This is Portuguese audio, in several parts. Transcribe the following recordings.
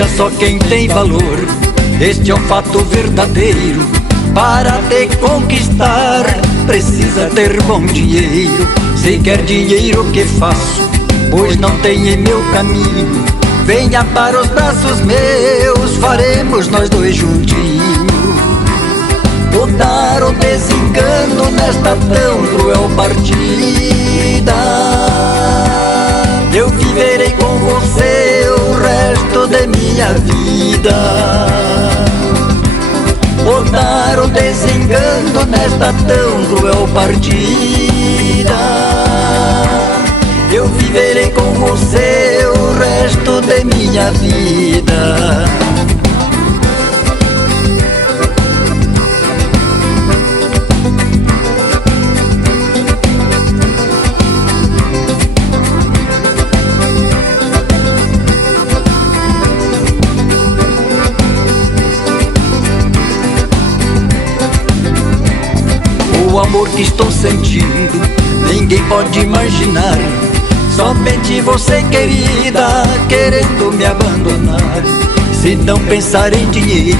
Veja só quem tem valor, este é um fato verdadeiro. Para te conquistar, precisa ter bom dinheiro. Se quer dinheiro, que faço? Pois não tem em meu caminho. Venha para os braços meus, faremos nós dois juntinhos. Mudar o desengano nesta tão cruel partida. Eu viverei com você o resto de minha vida. Mudar o desengano nesta tão cruel partida. Eu viverei com você o resto de minha vida. O amor que estou sentindo, ninguém pode imaginar. Somente você, querida, querendo me abandonar. Se não pensar em dinheiro,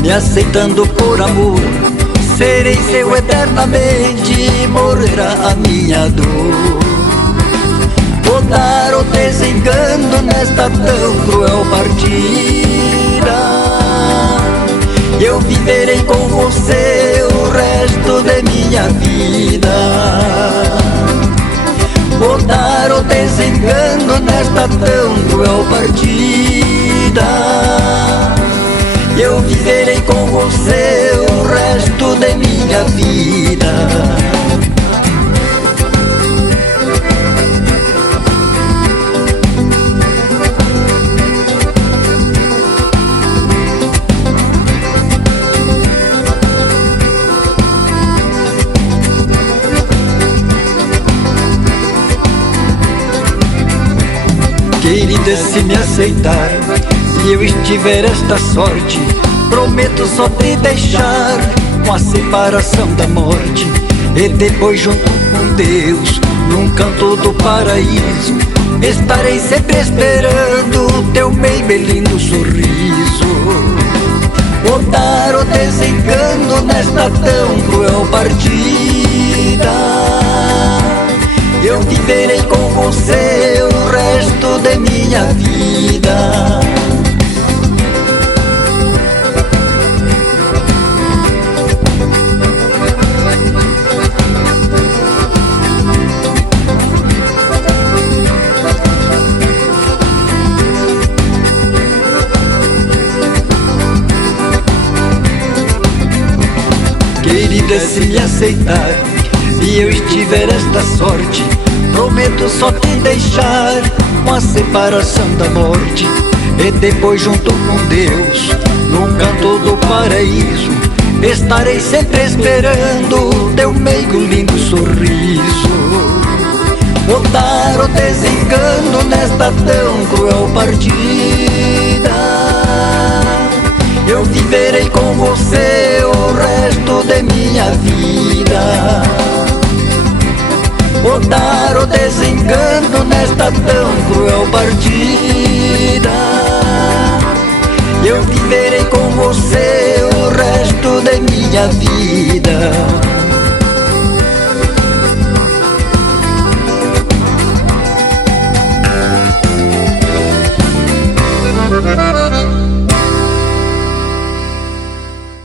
me aceitando por amor, serei seu eternamente e morrerá a minha dor. Vou dar o desengano nesta tão cruel partida. Eu viverei com você o resto de minha vida. Vou dar o desengano nesta tão cruel partida. Eu viverei com você o resto de minha vida. Querida, se me aceitar e eu estiver esta sorte, prometo só te deixar com a separação da morte. E depois junto com Deus, num canto do paraíso, estarei sempre esperando o teu bem lindo sorriso. Vou dar o desengano nesta tão cruel partida. Eu viverei com você o resto de minha vida. Querida, se me aceitar e eu estiver esta sorte, prometo só te deixar com a separação da morte. E depois junto com Deus, num canto do paraíso, estarei sempre esperando o teu meigo lindo sorriso. Vou dar o desengano nesta tão cruel partida. Eu viverei com você o resto de minha vida. Vou dar o desengano nesta tão cruel partida. Eu viverei com você o resto de minha vida.